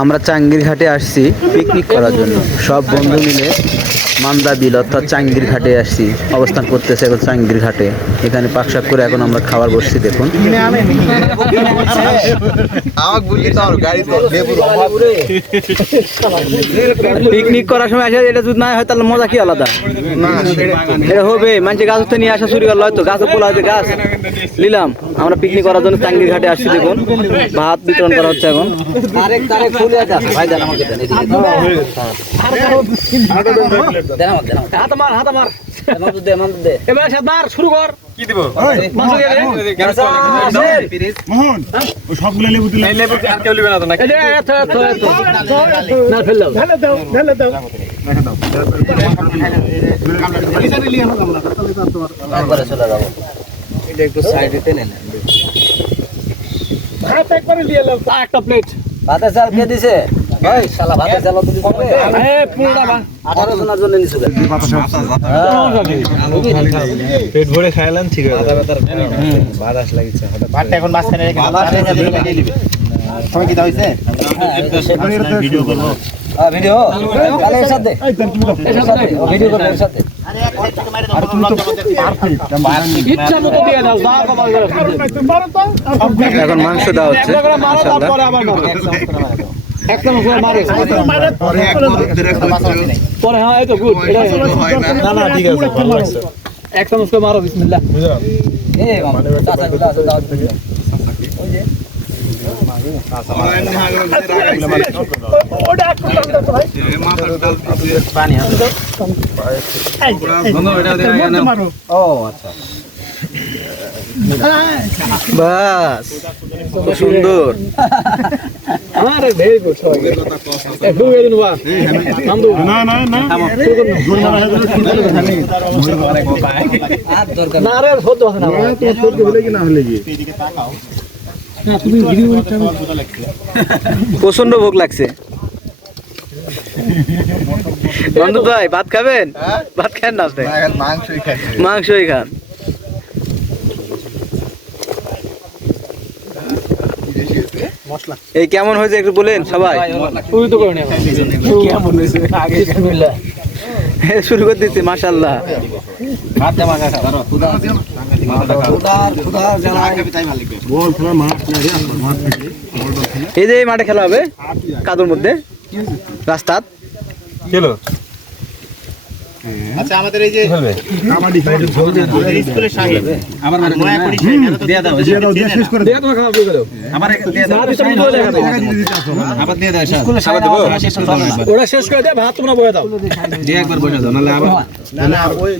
আমরা চাঙ্গির ঘাটে আসছি পিকনিক করার জন্য। সব বন্ধু মিলে মান্দা বিল অর্থাৎ চাঙ্গির ঘাটে আসছি, অবস্থান করতেছে এখন চাঙ্গির ঘাটে। এখানে পাকশাক করে এখন আমরা খাবার বসছি। দেখুন পিকনিক করার সময় আসে এটা যদি না হয় তাহলে মজা কি আলাদা এটা হবে। মানুষের গাছ উঠতে নিয়ে আসা শুরু করলো, হয়তো গাছ পোলা হয়তো গাছ নিলাম। আমরা পিকনিক করার জন্য চাঙ্গির ঘাটে আসছি। দেখুন ভাত বিতরণ করা হচ্ছে এখন। শুরু কর কি দিব মোহন সবগুলো লেবু দিলে লেবু আর কেউ লিবে না তো নাকি না ফেল দাও ঢেলে দাও ঢেলে দাও একবারে চলে যাব। এটা একটু সাইডে টেনে নেন। ভাত একবারে নিয়ে নাও। একটা প্লেট ভাতের চাল কে দিছে? ওই শালা ভাতের চাল তুই করবে? এ পুরোটা 18 জনের জন্য নিছো। পেট ভরে খাইলেন ঠিক আছে। ভাত আস লাগিছে। ভাতটা এখন মাঝখানে রেখে লাগিয়ে দিবে। সময় কি হইছে? ভিডিও করব। ভিডিও তাহলে এর সাথে ভিডিও করব এর সাথে। আরে এক সাইড থেকে মাইরে দাও। আর তুমি তো পারফেক্ট ইচ্ছা মতো দিয়ে দাও। যা বাবা মারো তো। এখন মাংস দাও হচ্ছে মাশাআল্লাহ। পরে আবার মারো এক চামচ মারো পরে। হ্যাঁ এই তো গুড। না না ঠিক আছে ভালো লাগছে। এক চামচ করে মারো বিসমিল্লাহ। এ মানে চাচা গুলো আছে দাও দিবে। ওই যে পানি আছে ও আচ্ছা বাস সুন্দর। আরে ভেরি গুড। না না না না রে সহ্য আছে না। সহ্য হলে কি না হলে কি প্রচন্ড ভোগ লাগছে। বন্ধু ভাই ভাত খাবেন? ভাত খান না আপনি? মাংসই খান। এই কেমন হয়েছে একটু বলেন সবাই। শুরু করে দিচ্ছি মাশাআল্লাহ। এই যে মাঠে খেলা হবে কাদুর মধ্যে রাস্তা খেলো। আচ্ছা আমাদের এই যে কাবাডি স্কুলের সাহেব আমার নয়া করি দিয়ে দাও দিয়ে শেষ করে দিয়ে দাও। খাওয়া দাও আমার দিয়ে দাও আবার দিয়ে দাও স্কুলের সাহেব ওরা শেষ করে দে। ভাত তোমরা বয়ে দাও দিয়ে একবার বসে দাও নালে আবার না না ওই